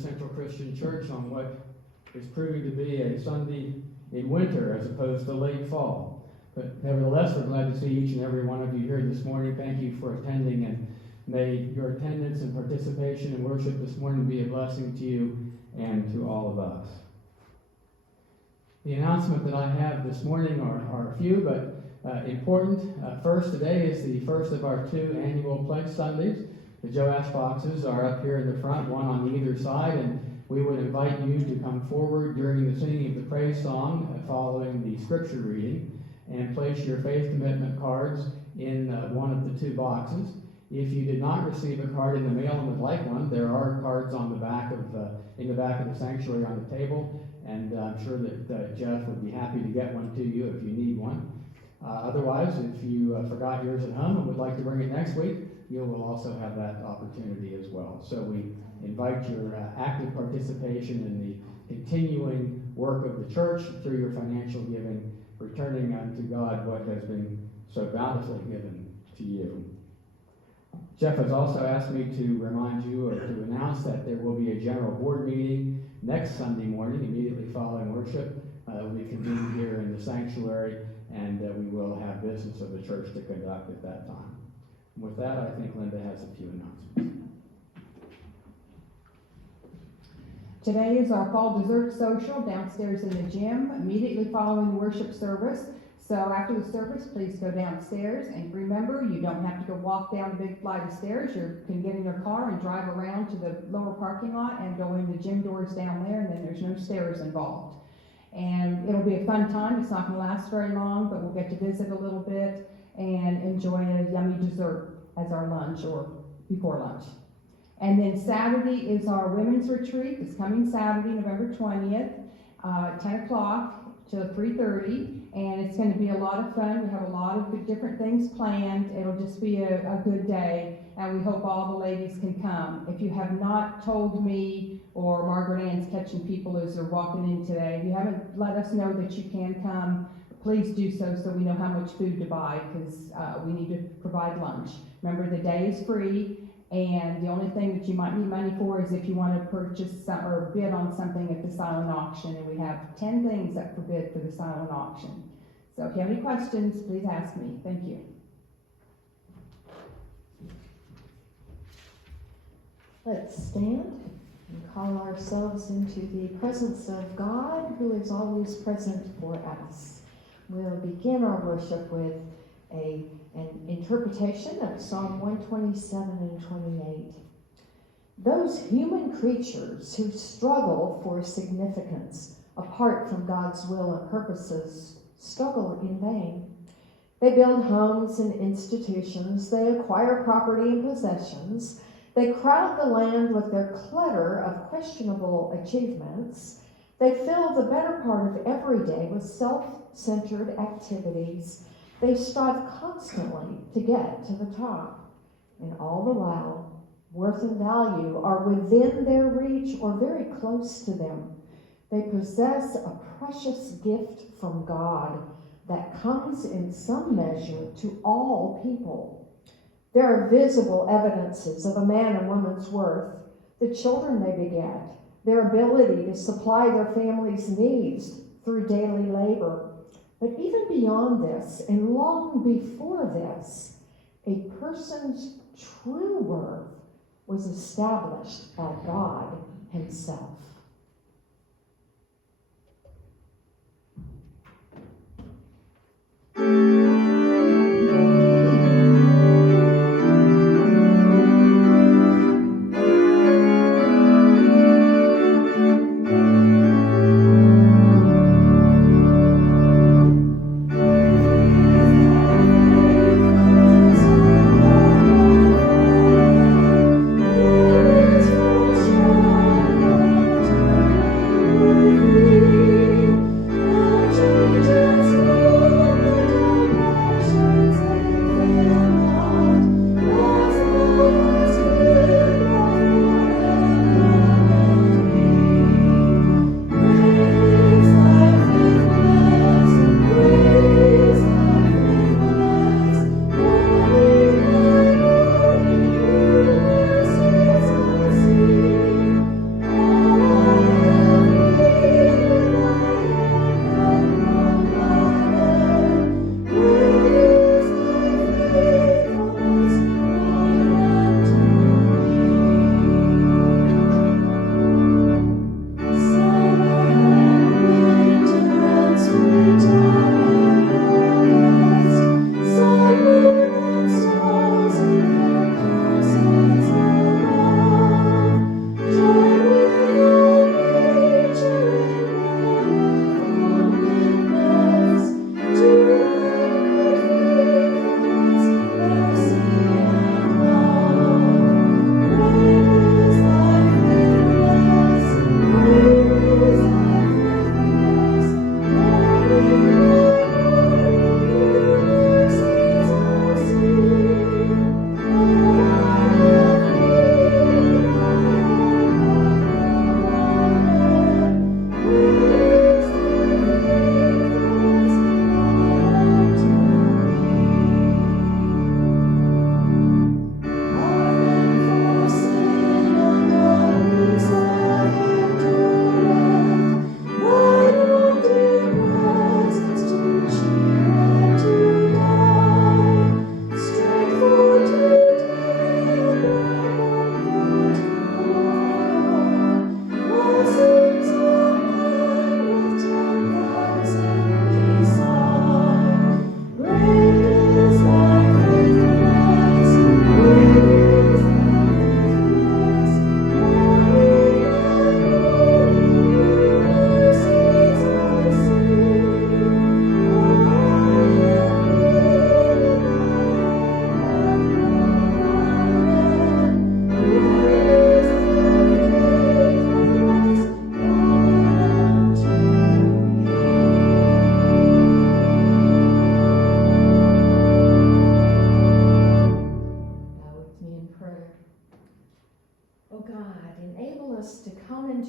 Central Christian Church on what is proving to be a Sunday in winter as opposed to late fall. But nevertheless, we're glad to see each and every one of you here this morning. Thank you for attending, and may your attendance and participation in worship this morning be a blessing to you and to all of us. The announcement that I have this morning are a few, but important. First, today is the first of our 2 annual Pledge Sundays. The Joash boxes are up here in the front, one on either side, and we would invite you to come forward during the singing of the praise song following the scripture reading and place your faith commitment cards in one of the 2 boxes. If you did not receive a card in the mail and would like one, there are cards on the back of in the back of the sanctuary on the table, and I'm sure that Jeff would be happy to get one to you if you need one. Otherwise, if you forgot yours at home and would like to bring it next week, you will also have that opportunity as well. So we invite your active participation in the continuing work of the church through your financial giving, returning unto God what has been so bountifully given to you. Jeff has also asked me to remind you or to announce that there will be a general board meeting next Sunday morning, immediately following worship. We convene here in the sanctuary, and we will have business of the church to conduct at that time. With that, I think Linda has a few announcements. Today is our fall dessert social downstairs in the gym, immediately following the worship service. So after the service, please go downstairs, and remember, you don't have to go walk down a big flight of stairs. You can get in your car and drive around to the lower parking lot and go in the gym doors down there, and then there's no stairs involved. And it'll be a fun time. It's not going to last very long, but we'll get to visit a little bit and enjoy a yummy dessert as our lunch or before lunch. And then Saturday is our women's retreat. It's coming Saturday, November 20th, 10 o'clock till 3:30, and it's going to be a lot of fun. We have a lot of different things planned. It'll just be a good day, and we hope all the ladies can come. If you have not told me, or Margaret Ann's catching people as they're walking in today, if you haven't let us know that you can come, please do so we know how much food to buy, because we need to provide lunch. Remember, the day is free, and the only thing that you might need money for is if you want to purchase or bid on something at the silent auction, and we have 10 things up for bid for the silent auction. So if you have any questions, please ask me. Thank you. Let's stand and call ourselves into the presence of God, who is always present for us. We'll begin our worship with an interpretation of Psalm 127 and 28. Those human creatures who struggle for significance apart from God's will and purposes struggle in vain. They build homes and institutions. They acquire property and possessions. They crowd the land with their clutter of questionable achievements. They fill the better part of every day with self-centered activities. They strive constantly to get to the top, and all the while, worth and value are within their reach or very close to them. They possess a precious gift from God that comes in some measure to all people. There are visible evidences of a man and woman's worth: the children they beget, their ability to supply their family's needs through daily labor. But even beyond this, and long before this, a person's true worth was established by God Himself.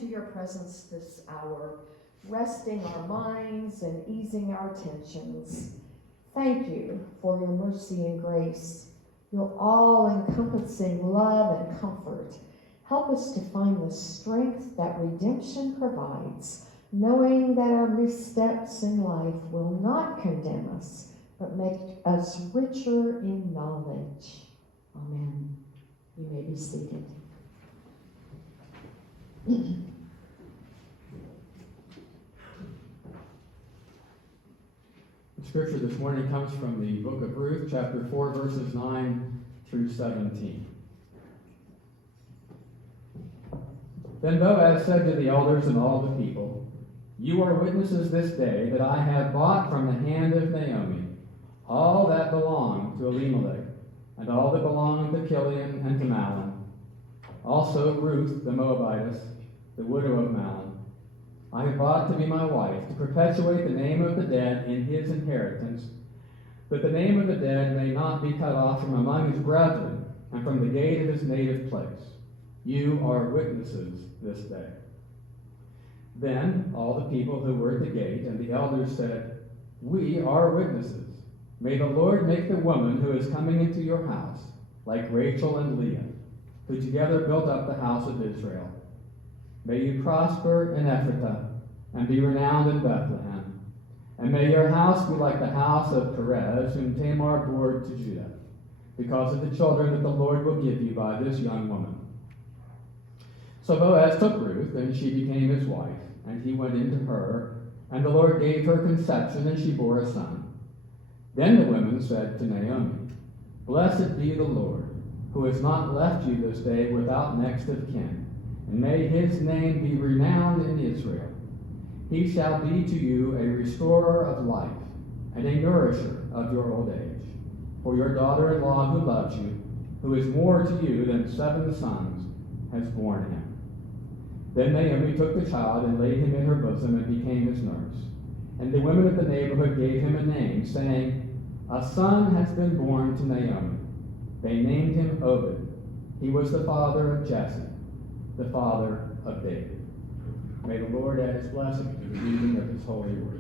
into your presence this hour, resting our minds and easing our tensions. Thank you for your mercy and grace, your all-encompassing love and comfort. Help us to find the strength that redemption provides, knowing that our missteps in life will not condemn us, but make us richer in knowledge. Amen. You may be seated. The scripture this morning comes from the book of Ruth, chapter 4, verses 9 through 17. Then Boaz said to the elders and all the people, "You are witnesses this day that I have bought from the hand of Naomi all that belonged to Elimelech, and all that belonged to Chilion and to Mahlon, also Ruth the Moabitess, the widow of Mahlon. I have bought to be my wife, to perpetuate the name of the dead in his inheritance, that the name of the dead may not be cut off from among his brethren, and from the gate of his native place. You are witnesses this day." Then all the people who were at the gate and the elders said, "We are witnesses. May the Lord make the woman who is coming into your house like Rachel and Leah, who together built up the house of Israel. May you prosper in Ephrathah and be renowned in Bethlehem. And may your house be like the house of Perez, whom Tamar bore to Judah, because of the children that the Lord will give you by this young woman." So Boaz took Ruth, and she became his wife, and he went into her, and the Lord gave her conception, and she bore a son. Then the women said to Naomi, "Blessed be the Lord, who has not left you this day without next of kin, and may his name be renowned in Israel. He shall be to you a restorer of life, and a nourisher of your old age. For your daughter-in-law who loves you, who is more to you than 7 sons, has borne him." Then Naomi took the child and laid him in her bosom and became his nurse. And the women of the neighborhood gave him a name, saying, "A son has been born to Naomi." They named him Obed. He was the father of Jesse, the father of David. May the Lord add his blessing to the reading of his holy word.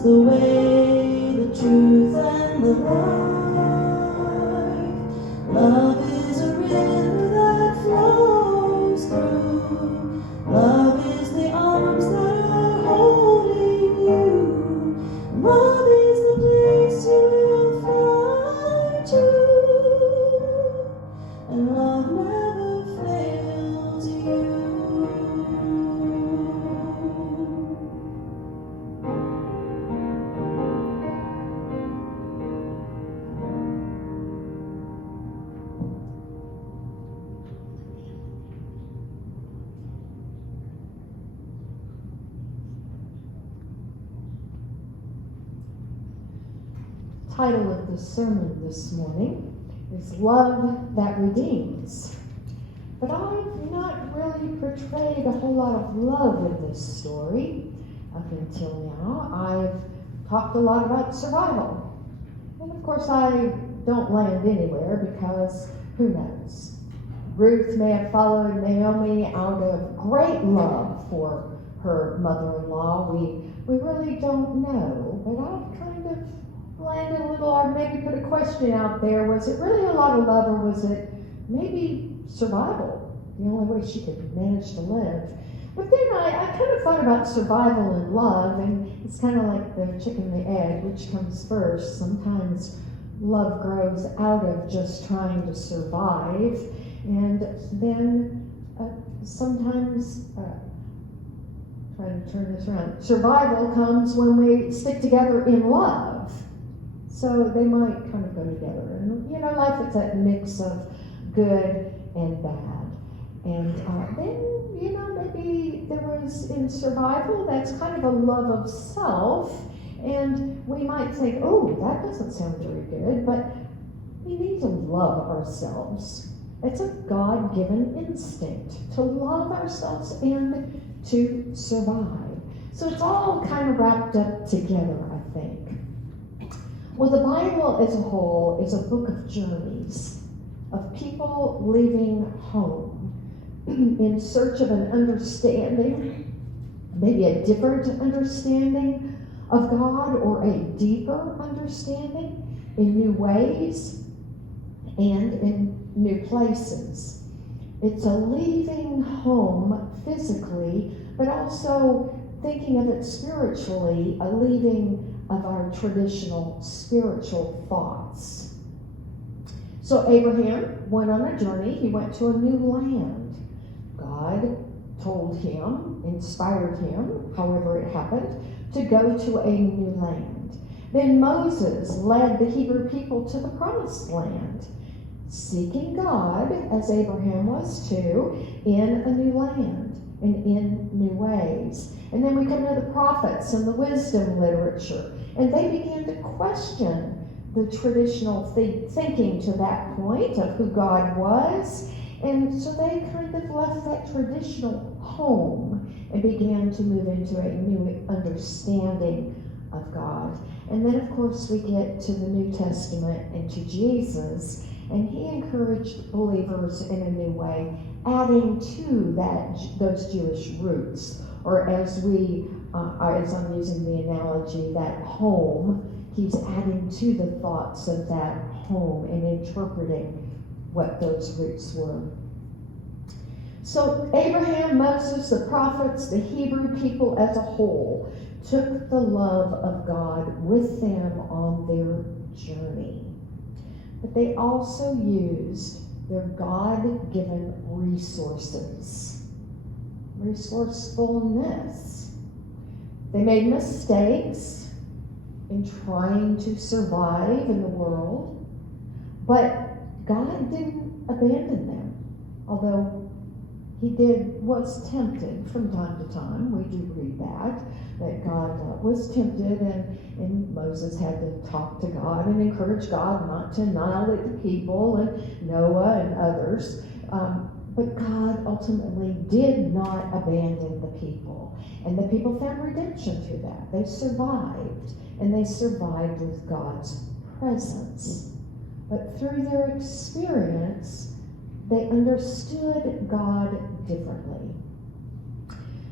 is the way, the truth, and the life. Love is a river that flows through. Love is the arms that are holding you. Love is the place you will fly to. And love never fails you. Title of the sermon this morning is Love That Redeems. But I've not really portrayed a whole lot of love in this story up until now. I've talked a lot about survival. And of course I don't land anywhere because who knows? Ruth may have followed Naomi out of great love for her mother-in-law. We really don't know, but I've kind of landed a little, or maybe put a question out there. Was it really a lot of love, or was it maybe survival? The only way she could manage to live. But then I kind of thought about survival and love, and it's kind of like the chicken and the egg, which comes first. Sometimes love grows out of just trying to survive, and then sometimes, trying to turn this around, survival comes when we stick together in love. So they might kind of go together. And, you know, life is that mix of good and bad. And then, you know, maybe there was in survival, that's kind of a love of self. And we might think, oh, that doesn't sound very good, but we need to love ourselves. It's a God-given instinct to love ourselves and to survive. So it's all kind of wrapped up together, I think. Well, the Bible as a whole is a book of journeys, of people leaving home in search of an understanding, maybe a different understanding of God, or a deeper understanding in new ways and in new places. It's a leaving home physically, but also thinking of it spiritually, a leaving of our traditional spiritual thoughts. So Abraham went on a journey. He went to a new land. God told him, inspired him, however it happened, to go to a new land. Then Moses led the Hebrew people to the promised land, seeking God, as Abraham was too, in a new land and in new ways. And then we come to the prophets and the wisdom literature, and they began to question the traditional thinking to that point of who God was. And so they kind of left that traditional home and began to move into a new understanding of God. And then, of course, we get to the New Testament and to Jesus, and he encouraged believers in a new way, adding to those Jewish roots, or as I'm using the analogy, that home, he's adding to the thoughts of that home and interpreting what those roots were. So Abraham, Moses, the prophets, the Hebrew people as a whole took the love of God with them on their journey. But they also used their God-given resources, resourcefulness. They made mistakes in trying to survive in the world, but God didn't abandon them, although he was tempted from time to time. We do read that God was tempted, and Moses had to talk to God and encourage God not to annihilate the people, and Noah and others. But God ultimately did not abandon the people. And the people found redemption through that. They survived, and they survived with God's presence. But through their experience, they understood God differently.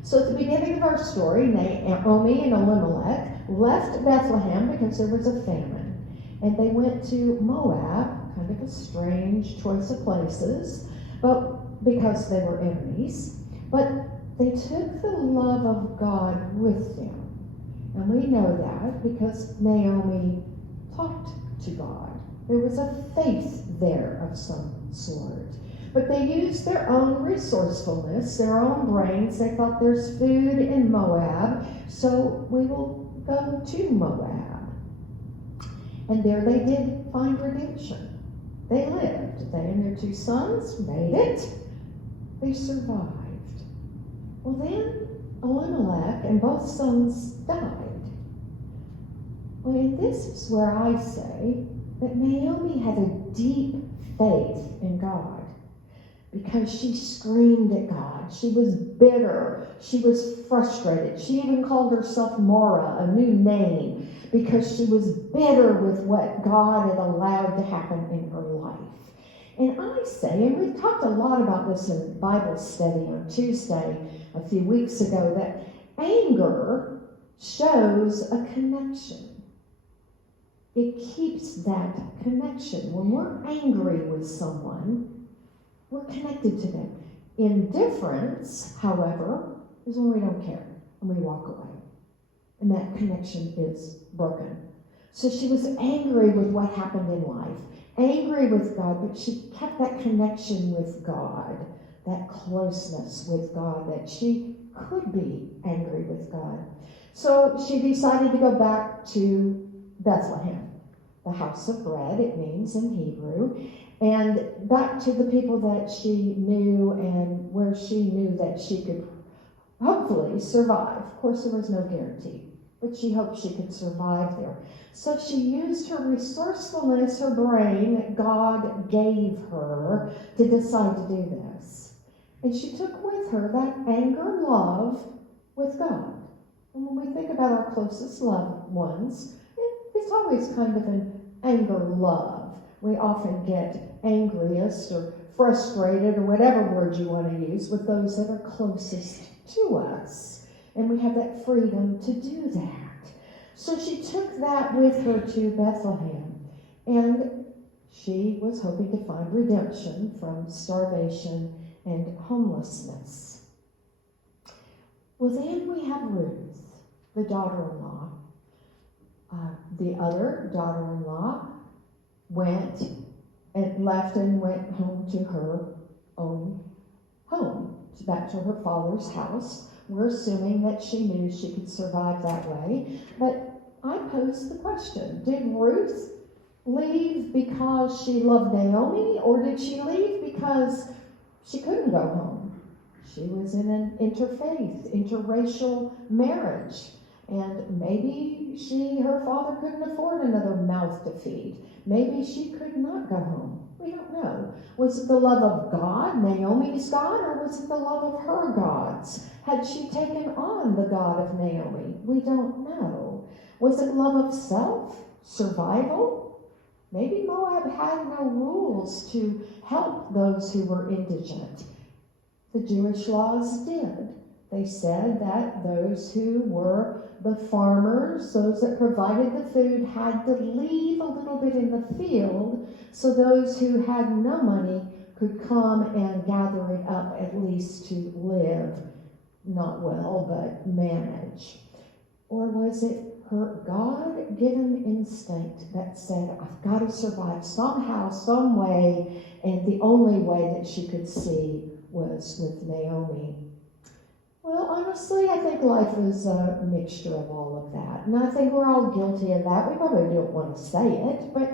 So at the beginning of our story, Naomi and Elimelech left Bethlehem because there was a famine. And they went to Moab, kind of a strange choice of places, but because they were enemies. But they took the love of God with them. And we know that because Naomi talked to God. There was a faith there of some sort. But they used their own resourcefulness, their own brains. They thought there's food in Moab, so we will go to Moab. And there they did find redemption. They lived. They and their 2 sons made it. They survived. Well, then Elimelech and both sons died. Well, and this is where I say that Naomi had a deep faith in God because she screamed at God. She was bitter. She was frustrated. She even called herself Mara, a new name, because she was bitter with what God had allowed to happen in her life. And I say, and we've talked a lot about this in Bible study on Tuesday a few weeks ago, that anger shows a connection. It keeps that connection. When we're angry with someone, we're connected to them. Indifference, however, is when we don't care and we walk away. And that connection is broken. So she was angry with what happened in life, angry with God, but she kept that connection with God, that closeness with God, that she could be angry with God. So she decided to go back to Bethlehem, the house of bread, it means in Hebrew, and back to the people that she knew and where she knew that she could hopefully survive. Of course, there was no guarantee, but she hoped she could survive there. So she used her resourcefulness, her brain that God gave her to decide to do this. And she took with her that anger, love with God. And when we think about our closest loved ones, it's always kind of an anger love. We often get angriest or frustrated or whatever word you want to use with those that are closest to us. And we have that freedom to do that. So she took that with her to Bethlehem. And she was hoping to find redemption from starvation and homelessness. Well, then we have Ruth, the daughter-in-law. The other daughter-in-law went and left and went home to her own home, back to her father's house. We're assuming that she knew she could survive that way. But I pose the question, did Ruth leave because she loved Naomi, or did she leave because she couldn't go home? She was in an interfaith, interracial marriage. And maybe her father couldn't afford another mouth to feed. Maybe she could not go home. We don't know. Was it the love of God, Naomi's God, or was it the love of her gods? Had she taken on the God of Naomi? We don't know. Was it love of self, survival? Maybe Moab had no rules to help those who were indigent. The Jewish laws did. They said that those who were the farmers, those that provided the food, had to leave a little bit in the field so those who had no money could come and gather it up at least to live, not well, but manage. Or was it her God-given instinct that said, I've got to survive somehow, some way, and the only way that she could see was with Naomi? Well, honestly, I think life is a mixture of all of that. And I think we're all guilty of that. We probably don't want to say it, but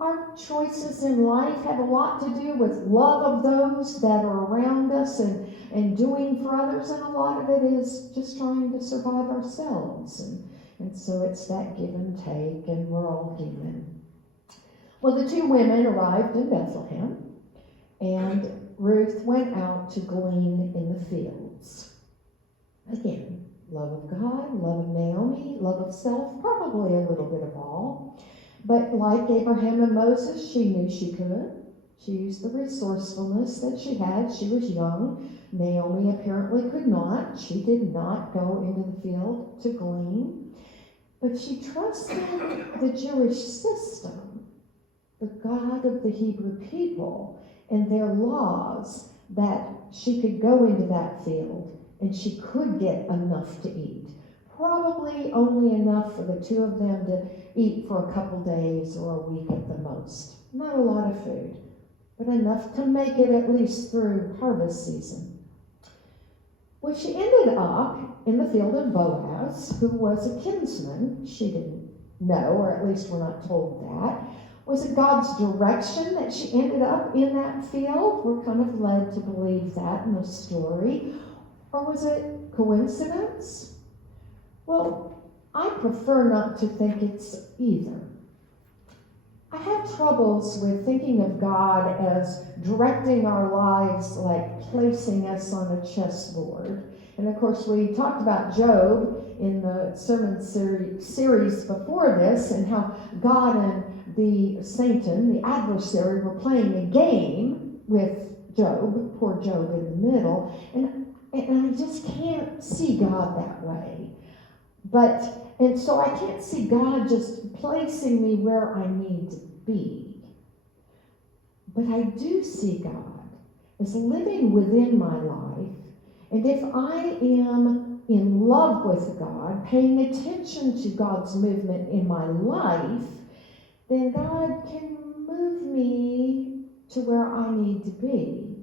our choices in life have a lot to do with love of those that are around us and doing for others, and a lot of it is just trying to survive ourselves. And so it's that give and take, and we're all human. Well, the 2 women arrived in Bethlehem, and Ruth went out to glean in the fields. Again, love of God, love of Naomi, love of self, probably a little bit of all. But like Abraham and Moses, she knew she could. She used the resourcefulness that she had. She was young. Naomi apparently could not. She did not go into the field to glean. But she trusted the Jewish system, the God of the Hebrew people, and their laws, that she could go into that field and she could get enough to eat. Probably only enough for the two of them to eat for a couple days or a week at the most. Not a lot of food, but enough to make it at least through harvest season. Well, she ended up in the field of Boaz, who was a kinsman. She didn't know, or at least we're not told that. Was it God's direction that she ended up in that field? We're kind of led to believe that in the story. Or was it coincidence? Well, I prefer not to think it's either. I have troubles with thinking of God as directing our lives like placing us on a chessboard. And of course, we talked about Job in the sermon series before this, and how God and Satan, the adversary, were playing a game with Job, poor Job in the middle. And I just can't see God that way. And so I can't see God just placing me where I need to be. But I do see God as living within my life. And if I am in love with God, paying attention to God's movement in my life, then God can move me to where I need to be.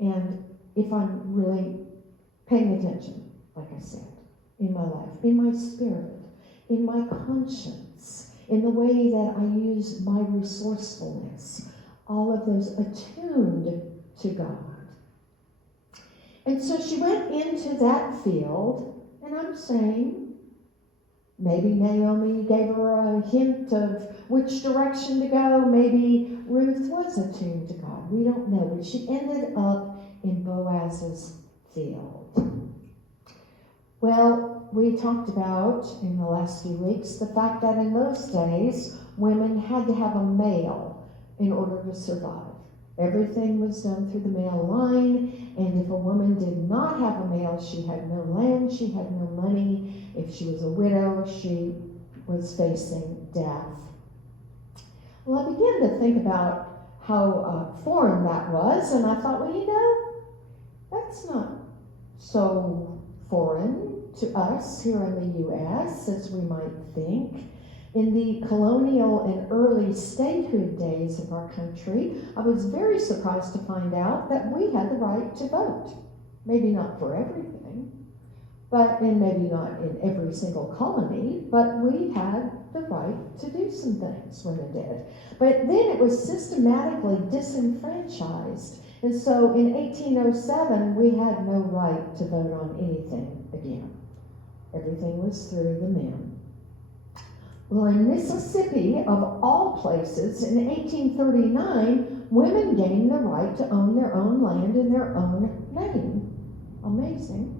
And if I'm really paying attention, like I said, in my life, in my spirit, in my conscience, in the way that I use my resourcefulness, all of those attuned to God. And so she went into that field, and I'm saying, maybe Naomi gave her a hint of which direction to go. Maybe Ruth was attuned to God. We don't know, but she ended up in Boaz's field. Well, we talked about in the last few weeks the fact that in those days, women had to have a male in order to survive. Everything was done through the male line, and if a woman did not have a male, she had no land, she had no money. If she was a widow, she was facing death. Well, I began to think about how foreign that was, and I thought, well, that's not so foreign to us here in the U.S. as we might think. In the colonial and early statehood days of our country, I was very surprised to find out that we had the right to vote. Maybe not for everything, and maybe not in every single colony, but we had the right to do some things, women did. But then it was systematically disenfranchised. And so in 1807, we had no right to vote on anything again. Everything was through the men. Well, in Mississippi, of all places, in 1839, women gained the right to own their own land in their own name. Amazing.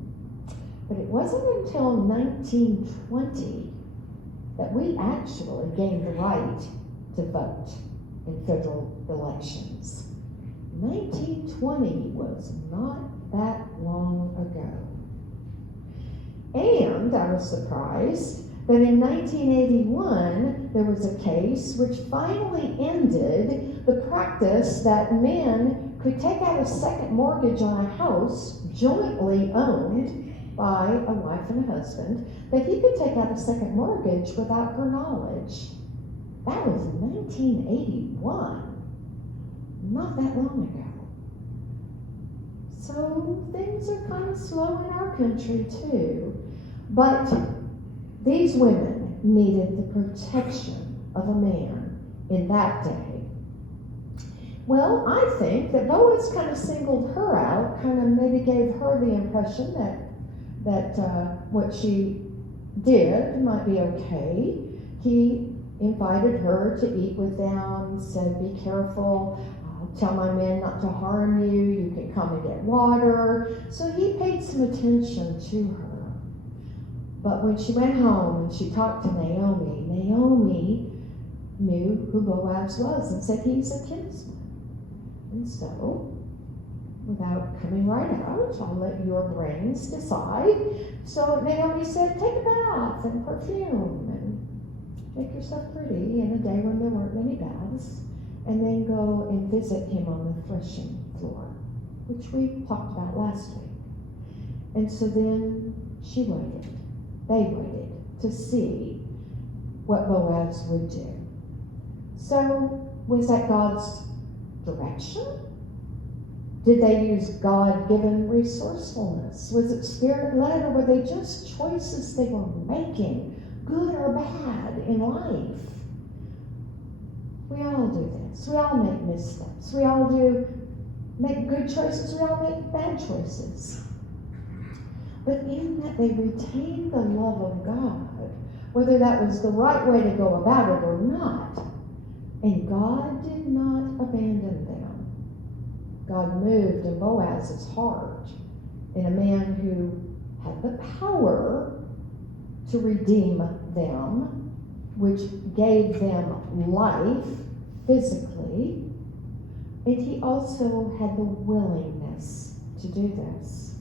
But it wasn't until 1920 that we actually gained the right to vote in federal elections. 1920 was not that long ago. And I was surprised that in 1981, there was a case which finally ended the practice that men could take out a second mortgage on a house jointly owned by a wife and a husband, that he could take out a second mortgage without her knowledge. That was 1981, not that long ago. So things are kind of slow in our country too. But these women needed the protection of a man in that day. Well, I think that Boaz kind of singled her out, kind of maybe gave her the impression that what she did might be okay. He invited her to eat with them, said, be careful, tell my men not to harm you, you can come and get water. So he paid some attention to her. But when she went home and she talked to Naomi, Naomi knew who Boaz was and said, he's a kinsman. And so, without coming right out, I'll let your brains decide. So Naomi said, take a bath and perfume and make yourself pretty in a day when there weren't many baths, and then go and visit him on the threshing floor, which we talked about last week. And so then she waited. They waited to see what Boaz would do. So, was that God's direction? Did they use God-given resourcefulness? Was it spirit-led, or were they just choices they were making, good or bad, in life? We all do this. We all make missteps. We all make good choices. We all make bad choices. But in that they retained the love of God, whether that was the right way to go about it or not. And God did not abandon them. God moved in Boaz's heart, in a man who had the power to redeem them, which gave them life physically, and he also had the willingness to do this.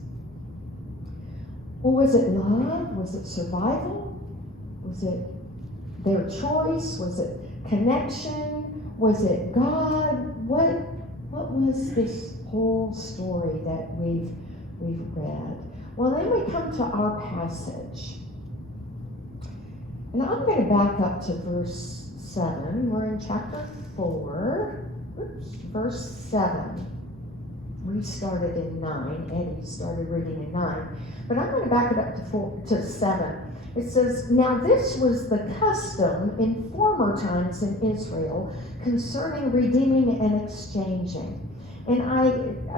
Well, was it love? Was it survival? Was it their choice? Was it connection? Was it God? What was this whole story that we've read? Well, then we come to our passage. And I'm going to back up to verse 7. We're in chapter 4, verse 7. We started in 9. Eddie started reading in 9. But I'm going to back it up to 7. It says, now this was the custom in former times in Israel concerning redeeming and exchanging. And I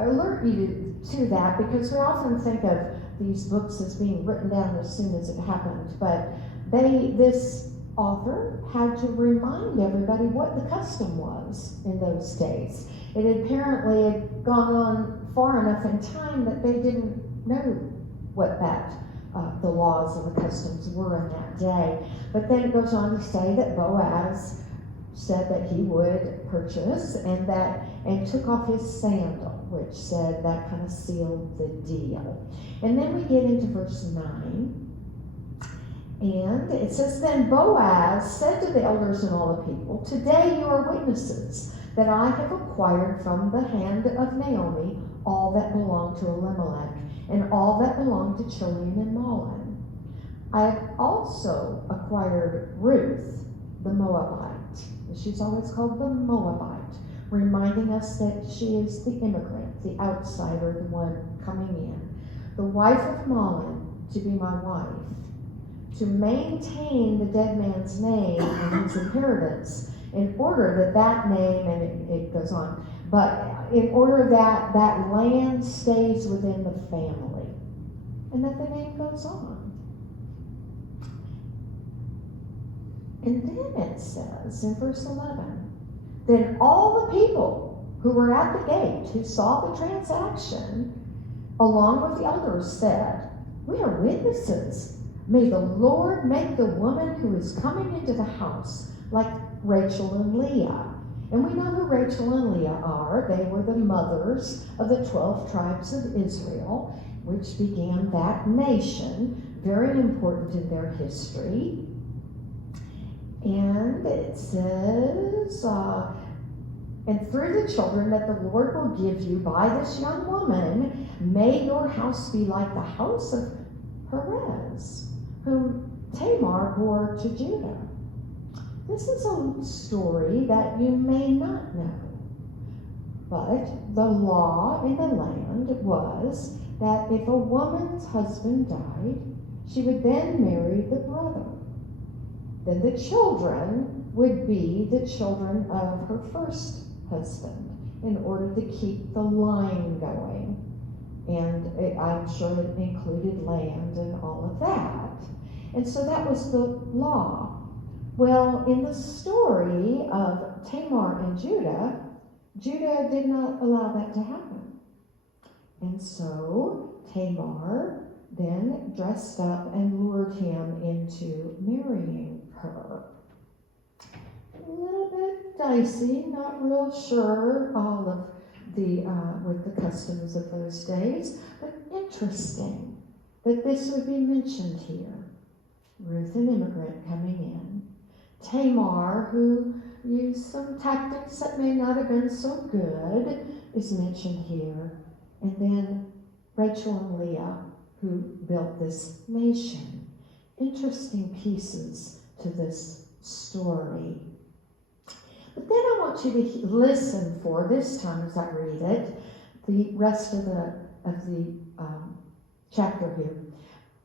alert you to that because we often think of these books as being written down as soon as it happened. But this author had to remind everybody what the custom was in those days. It apparently had gone on far enough in time that they didn't know what the laws and the customs were in that day. But then it goes on to say that Boaz said that he would purchase and took off his sandal, which said that kind of sealed the deal. And then we get into verse 9. And it says, then Boaz said to the elders and all the people, today you are witnesses that I have acquired from the hand of Naomi all that belonged to Elimelech and all that belonged to Chilion and Mahlon. I have also acquired Ruth, the Moabite. She's always called the Moabite, reminding us that she is the immigrant, the outsider, the one coming in. The wife of Mahlon to be my wife, to maintain the dead man's name and his inheritance, in order that name, and it goes on, but in order that land stays within the family, and that the name goes on. And then it says in verse 11, then all the people who were at the gate, who saw the transaction, along with the elders, said, we are witnesses. May the Lord make the woman who is coming into the house like Rachel and Leah. And we know who Rachel and Leah are. They were the mothers of the 12 tribes of Israel, which began that nation, very important in their history. And it says, and through the children that the Lord will give you by this young woman, may your house be like the house of Perez, whom Tamar bore to Judah. This is a story that you may not know, but the law in the land was that if a woman's husband died, she would then marry the brother. Then the children would be the children of her first husband in order to keep the line going. And I'm sure it included land and all of that. And so that was the law. Well, in the story of Tamar and Judah, Judah did not allow that to happen. And so Tamar then dressed up and lured him into marrying her. A little bit dicey, not real sure all of with the customs of those days. But interesting that this would be mentioned here. Ruth, an immigrant coming in. Tamar, who used some tactics that may not have been so good, is mentioned here. And then Rachel and Leah, who built this nation. Interesting pieces to this story. But then I want you to listen for, this time as I read it, the rest of the chapter here.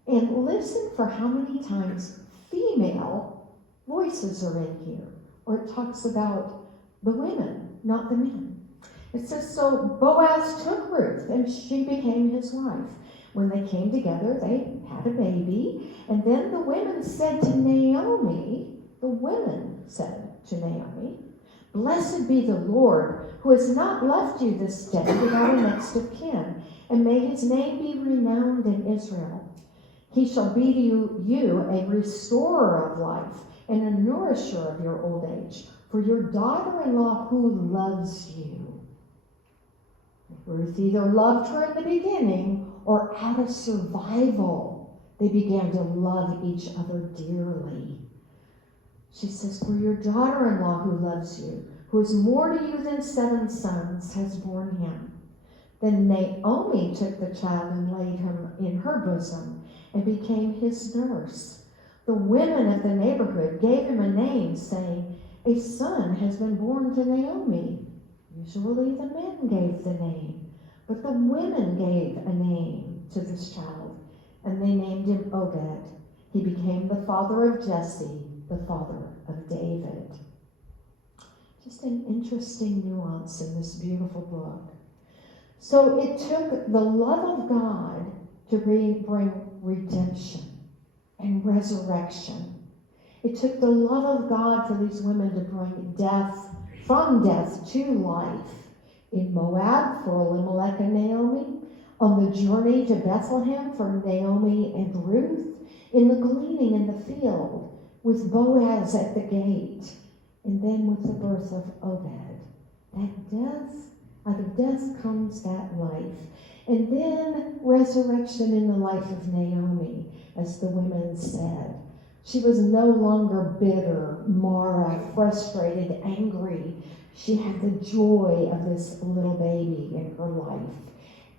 And listen for how many times female voices are in here. Or it talks about the women, not the men. It says, so Boaz took Ruth and she became his wife. When they came together, they had a baby. And then the women said to Naomi, blessed be the Lord, who has not left you this day without a next of kin, and may his name be renowned in Israel. He shall be to you a restorer of life and a nourisher of your old age, for your daughter-in-law who loves you. Ruth either loved her in the beginning or out of survival, they began to love each other dearly. She says, for your daughter-in-law who loves you, who is more to you than 7 sons, has borne him. Then Naomi took the child and laid him in her bosom and became his nurse. The women of the neighborhood gave him a name, saying, a son has been born to Naomi. Usually the men gave the name, but the women gave a name to this child, and they named him Obed. He became the father of Jesse, the father of David. Just an interesting nuance in this beautiful book. So it took the love of God to bring redemption and resurrection. It took the love of God for these women to bring from death to life. In Moab for Elimelech and Naomi, on the journey to Bethlehem for Naomi and Ruth, in the gleaning in the field with Boaz at the gate, and then with the birth of Obed. That death, out of death comes that life. And then resurrection in the life of Naomi, as the women said. She was no longer bitter, Mara, frustrated, angry. She had the joy of this little baby in her life.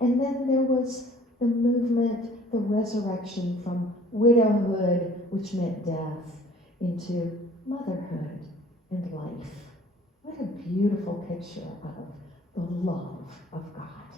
And then there was the movement, the resurrection from widowhood, which meant death, into motherhood and life. What a beautiful picture of the love of God.